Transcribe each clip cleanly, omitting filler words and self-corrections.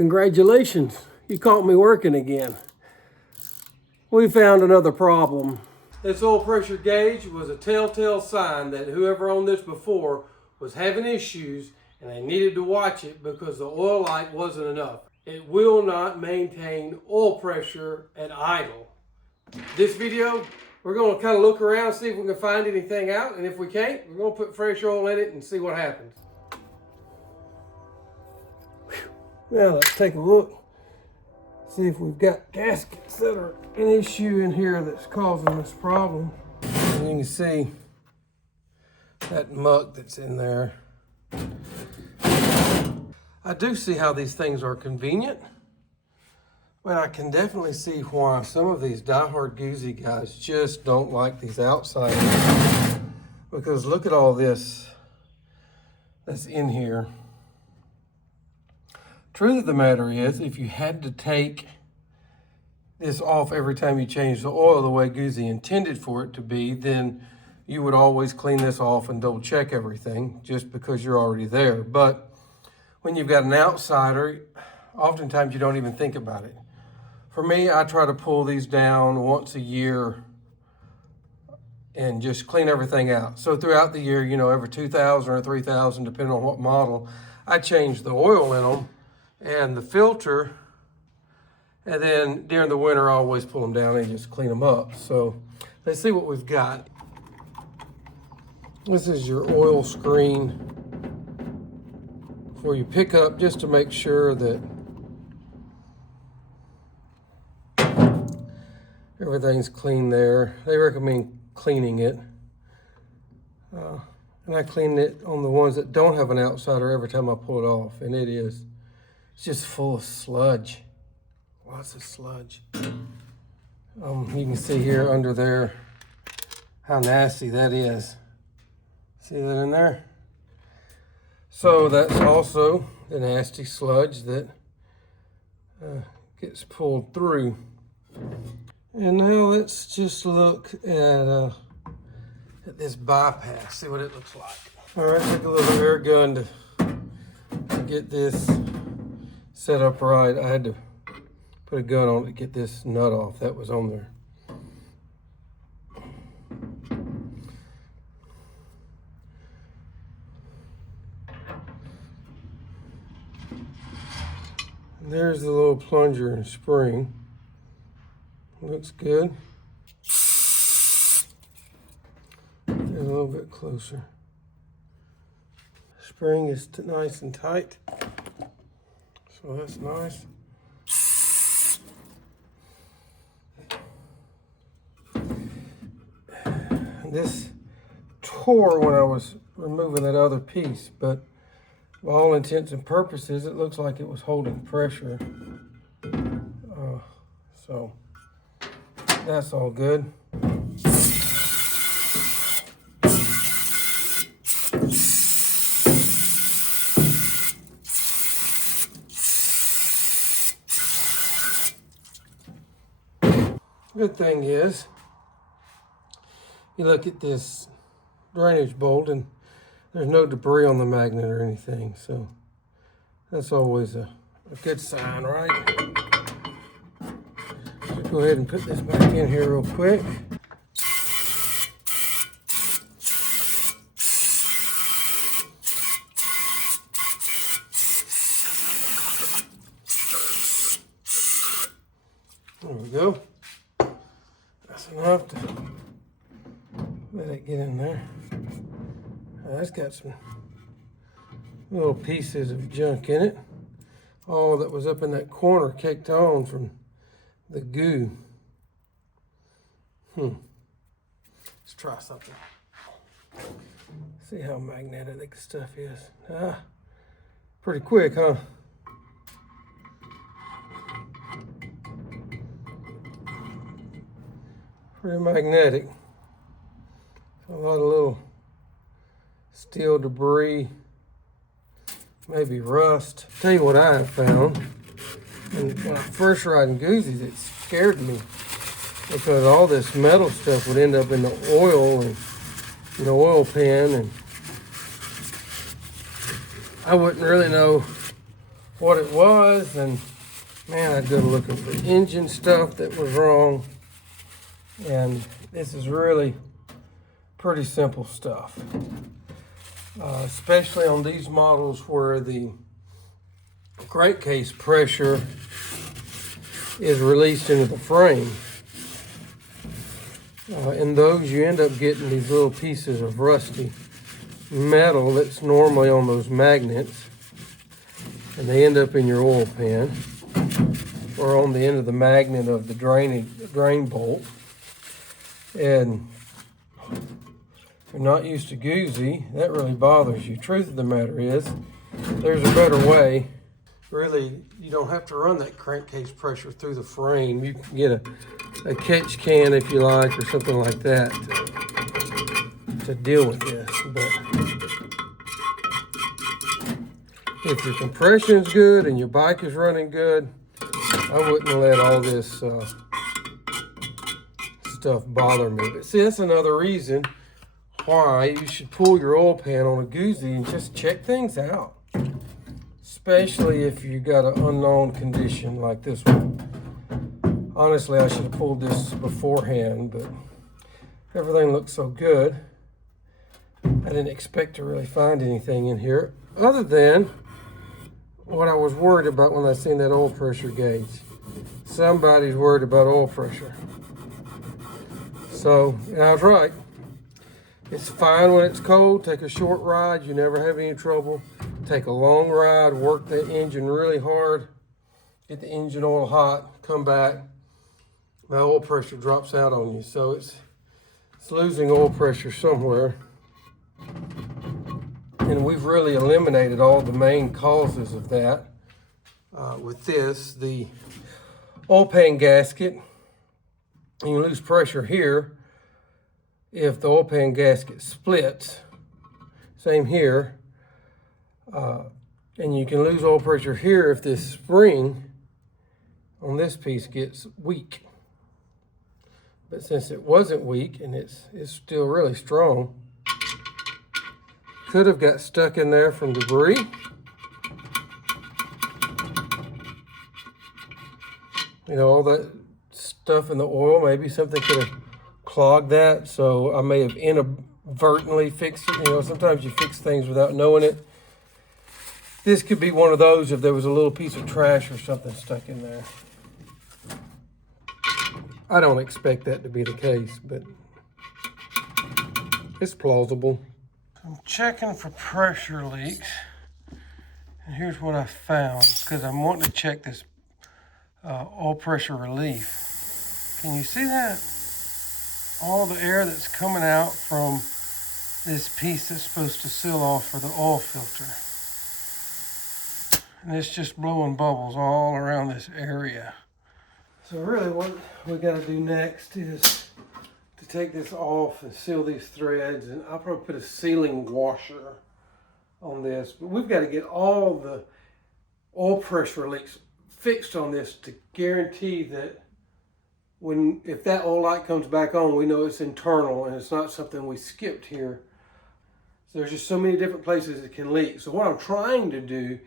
Congratulations, you caught me working again. We found another problem. This oil pressure gauge was a telltale sign that whoever owned this before was having issues and they needed to watch it because the oil light wasn't enough. It will not maintain oil pressure at idle. This video, we're going to kind of look around, see if we can find anything out, and if we can't, we're going to put fresh oil in it and see what happens. Now let's take a look, see if we've got gaskets that are an issue in here that's causing this problem. And you can see that muck that's in there. I do see how these things are convenient, but I can definitely see why some of these diehard Guzzi guys just don't like these outsiders. Because look at all this that's in here. Truth of the matter is, if you had to take this off every time you change the oil the way Guzzi intended for it to be, then you would always clean this off and double check everything just because you're already there. But when you've got an outsider, oftentimes you don't even think about it. For me, I try to pull these down once a year and just clean everything out. So throughout the year, you know, every 2,000 or 3,000, depending on what model, I change the oil in them and the filter, and then during the winter I always pull them down and just clean them up. So let's see what we've got. This is your oil screen for you pick up, just to make sure that everything's clean there. They recommend cleaning it. And I clean it on the ones that don't have an outsider every time I pull it off, and it's just full of sludge. Lots of sludge. You can see here under there how nasty that is. See that in there? So that's also the nasty sludge that gets pulled through. And now let's just look at this bypass, see what it looks like. All right, took a little air gun to get this set up right. I had to put a gun on it to get this nut off that was on there. And there's the little plunger and spring. Looks good. Get a little bit closer. Spring is nice and tight, so that's nice. This tore when I was removing that other piece, but by all intents and purposes, it looks like it was holding pressure. So that's all good. Good thing is, you look at this drainage bolt and there's no debris on the magnet or anything, so that's always a good sign, right? So go ahead and put this back in here real quick. There we go. That's enough to let it get in there. That's got some little pieces of junk in it. All that was up in that corner caked on from the goo. Let's try something. See how magnetic the stuff is. Pretty quick, huh? Pretty magnetic. A lot of little steel debris, maybe rust. Tell you what I have found. And when I first riding Guzzis, it scared me because all this metal stuff would end up in the oil and in the oil pan, and I wouldn't really know what it was, and man, I'd go looking for engine stuff that was wrong. And this is really pretty simple stuff, especially on these models where the crankcase pressure is released into the frame. In those, you end up getting these little pieces of rusty metal that's normally on those magnets, and they end up in your oil pan or on the end of the magnet of the drain bolt. And if you're not used to Guzzi, that really bothers you. Truth of the matter is, there's a better way. Really, you don't have to run that crankcase pressure through the frame. You can get a catch can, if you like, or something like that to deal with this. But if your compression's good and your bike is running good, I wouldn't let all this stuff bother me. But see, that's another reason why you should pull your oil pan on a Guzzi and just check things out. Especially if you got an unknown condition like this one. Honestly, I should have pulled this beforehand, but everything looks so good. I didn't expect to really find anything in here other than what I was worried about when I seen that oil pressure gauge. Somebody's worried about oil pressure. So, and I was right. It's fine when it's cold. Take a short ride, you never have any trouble. Take a long ride, work the engine really hard, get the engine oil hot, come back, the oil pressure drops out on you. So it's losing oil pressure somewhere. And we've really eliminated all the main causes of that with this. The oil pan gasket, and you lose pressure here if the oil pan gasket splits. Same here. And you can lose oil pressure here if this spring on this piece gets weak. But since it wasn't weak and it's still really strong, could have got stuck in there from debris. You know, all that stuff in the oil, maybe something could have clogged that. So I may have inadvertently fixed it. You know, sometimes you fix things without knowing it. This could be one of those if there was a little piece of trash or something stuck in there. I don't expect that to be the case, but it's plausible. I'm checking for pressure leaks, and here's what I found, because I'm wanting to check this oil pressure relief. Can you see that? All the air that's coming out from this piece that's supposed to seal off for the oil filter. And it's just blowing bubbles all around this area. So really what we got to do next is to take this off and seal these threads, and I'll probably put a sealing washer on this. But we've got to get all the oil pressure leaks fixed on this to guarantee that if that oil light comes back on, we know it's internal and it's not something we skipped here. So there's just so many different places it can leak. So what I'm trying to do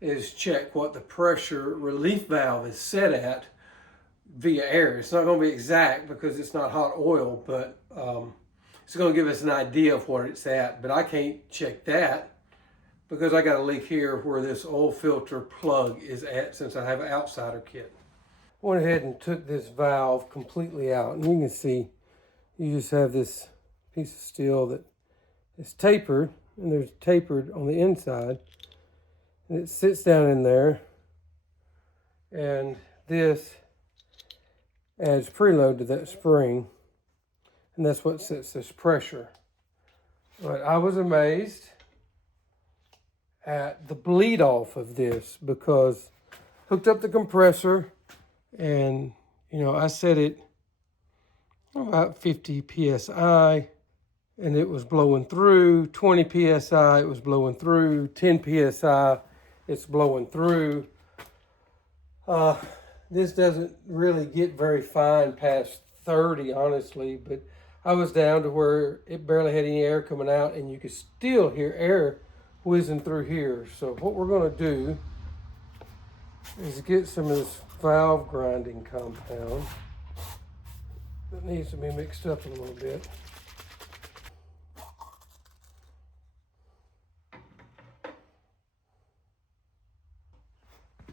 is check what the pressure relief valve is set at via air. It's not going to be exact because it's not hot oil, but it's going to give us an idea of what it's at. But I can't check that because I got a leak here where this oil filter plug is at, since I have an outsider kit. Went ahead and took this valve completely out, and you can see you just have this piece of steel that is tapered, and there's tapered on the inside. And it sits down in there, and this adds preload to that spring, and that's what sets this pressure. But I was amazed at the bleed off of this, because hooked up the compressor, and you know, I set it about 50 psi, and it was blowing through. 20 psi, it was blowing through. 10 psi, it's blowing through. This doesn't really get very fine past 30, honestly, but I was down to where it barely had any air coming out, and you could still hear air whizzing through here. So what we're going to do is get some of this valve grinding compound that needs to be mixed up a little bit.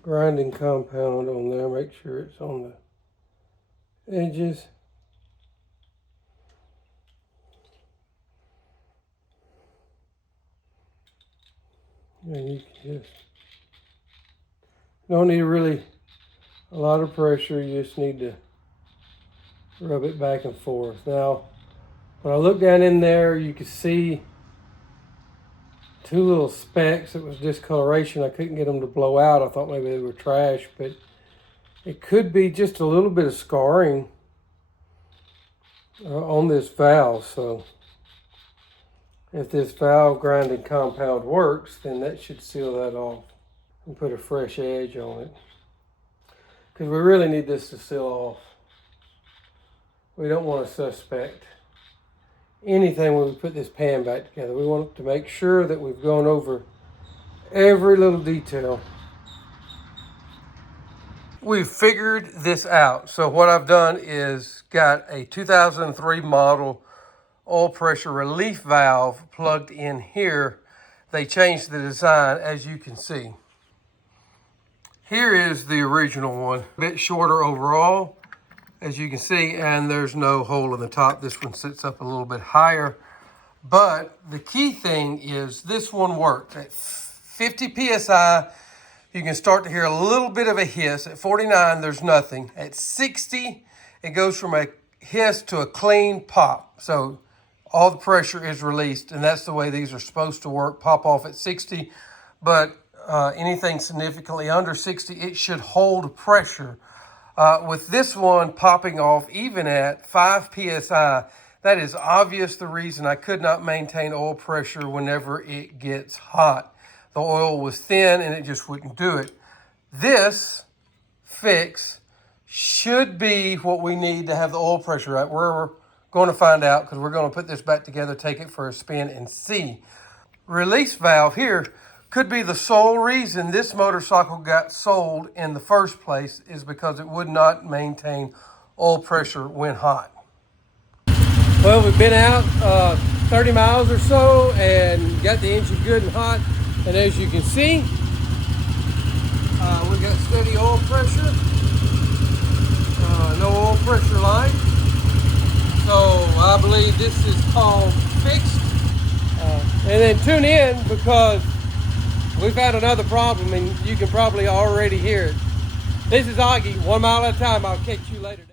Grinding compound on there, make sure it's on the edges. And you can just, don't need really a lot of pressure, you just need to rub it back and forth. Now, when I look down in there, you can see two little specks. It was discoloration. I couldn't get them to blow out. I thought maybe they were trash, but it could be just a little bit of scarring on this valve. So if this valve grinding compound works, then that should seal that off and put a fresh edge on it. Because we really need this to seal off. We don't want to suspect anything when we put this pan back together. We want to make sure that we've gone over every little detail. We've figured this out. So what I've done is got a 2003 model oil pressure relief valve plugged in here. They changed the design, as you can see. Here is the original one, a bit shorter overall, as you can see, and there's no hole in the top. This one sits up a little bit higher. But the key thing is this one worked. At 50 PSI, you can start to hear a little bit of a hiss. At 49, there's nothing. At 60, it goes from a hiss to a clean pop. So all the pressure is released, and that's the way these are supposed to work. Pop off at 60, but anything significantly under 60, it should hold pressure. With this one popping off even at 5 PSI, that is obvious the reason I could not maintain oil pressure whenever it gets hot. The oil was thin and it just wouldn't do it. This fix should be what we need to have the oil pressure right. We're going to find out because we're going to put this back together, take it for a spin and see. Release valve here could be the sole reason this motorcycle got sold in the first place, is because it would not maintain oil pressure when hot. Well, we've been out 30 miles or so and got the engine good and hot. And as you can see, we got steady oil pressure, no oil pressure light. So I believe this is called fixed. And then tune in because we've had another problem and you can probably already hear it. This is Augie, 1 mile at a time. I'll catch you later.